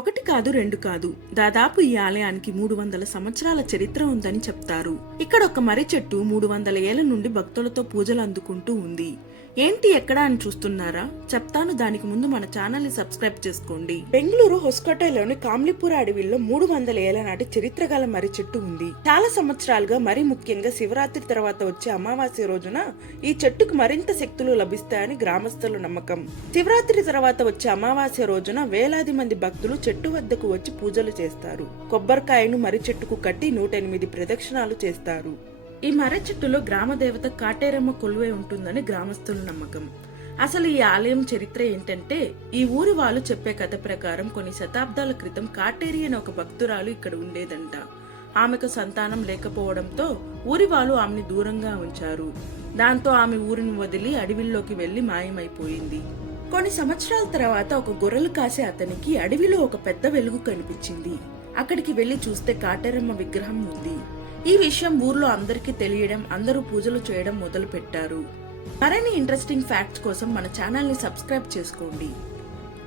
ఒకటి కాదు రెండు కాదు, దాదాపు ఈ ఆలయానికి 300 సంవత్సరాల చరిత్ర ఉందని చెప్తారు. ఇక్కడ ఒక మర్రి చెట్టు 300 ఏళ్ల నుండి భక్తులతో పూజలు అందుకుంటూ ఉంది. ఏంటి ఎక్కడా అని చూస్తున్నారా? చెప్తాను, దానికి ముందు మన ఛానల్ ని సబ్స్క్రైబ్ చేసుకోండి. బెంగళూరు హొస్కోటలోని కామ్లిపుర అడవిలో 300 ఏళ్ల నాటి చరిత్ర గల మర్రి చెట్టు ఉంది. చాలా సంవత్సరాలుగా, మరీ ముఖ్యంగా శివరాత్రి తర్వాత వచ్చే అమావాస్య రోజున ఈ చెట్టుకు మరింత శక్తులు లభిస్తాయని గ్రామస్తుల నమ్మకం. శివరాత్రి తర్వాత వచ్చే అమావాస్య రోజున వేలాది మంది భక్తులు చెట్టు వద్దకు వచ్చి పూజలు చేస్తారు. కొబ్బరికాయను మర్రి చెట్టుకు కట్టి 108 ప్రదక్షిణాలు చేస్తారు. ఈ మర్రి చెట్టులో గ్రామ దేవత కాటేరమ్మ కొలువై ఉంటుందని గ్రామస్తుల నమ్మకం. అసలు ఈ ఆలయం చరిత్ర ఏంటంటే, ఈ ఊరి వాళ్ళు చెప్పే కథ ప్రకారం కొన్ని శతాబ్దాల క్రితం కాటేరి అనే ఒక భక్తురాలు ఇక్కడ ఉండేదంట. ఆమెకు సంతానం లేకపోవడంతో ఊరి వాళ్ళు ఆమెని దూరంగా ఉంచారు. దాంతో ఆమె ఊరిని వదిలి అడవిల్లోకి వెళ్లి మాయమైపోయింది. కొన్ని సంవత్సరాల తర్వాత ఒక గొర్రెలు కాసే అతనికి అడవిలో ఒక పెద్ద వెలుగు కనిపించింది. అక్కడికి వెళ్లి చూస్తే కాటేరమ్మ విగ్రహం ఉంది. ఈ విషయం ఊర్లో అందరికీ తెలియడం, అందరూ పూజలు చేయడం మొదలు పెట్టారు. మరిన్ని ఇంట్రెస్టింగ్ ఫ్యాక్ట్స్ కోసం మన ఛానల్ ని సబ్స్క్రైబ్ చేసుకోండి.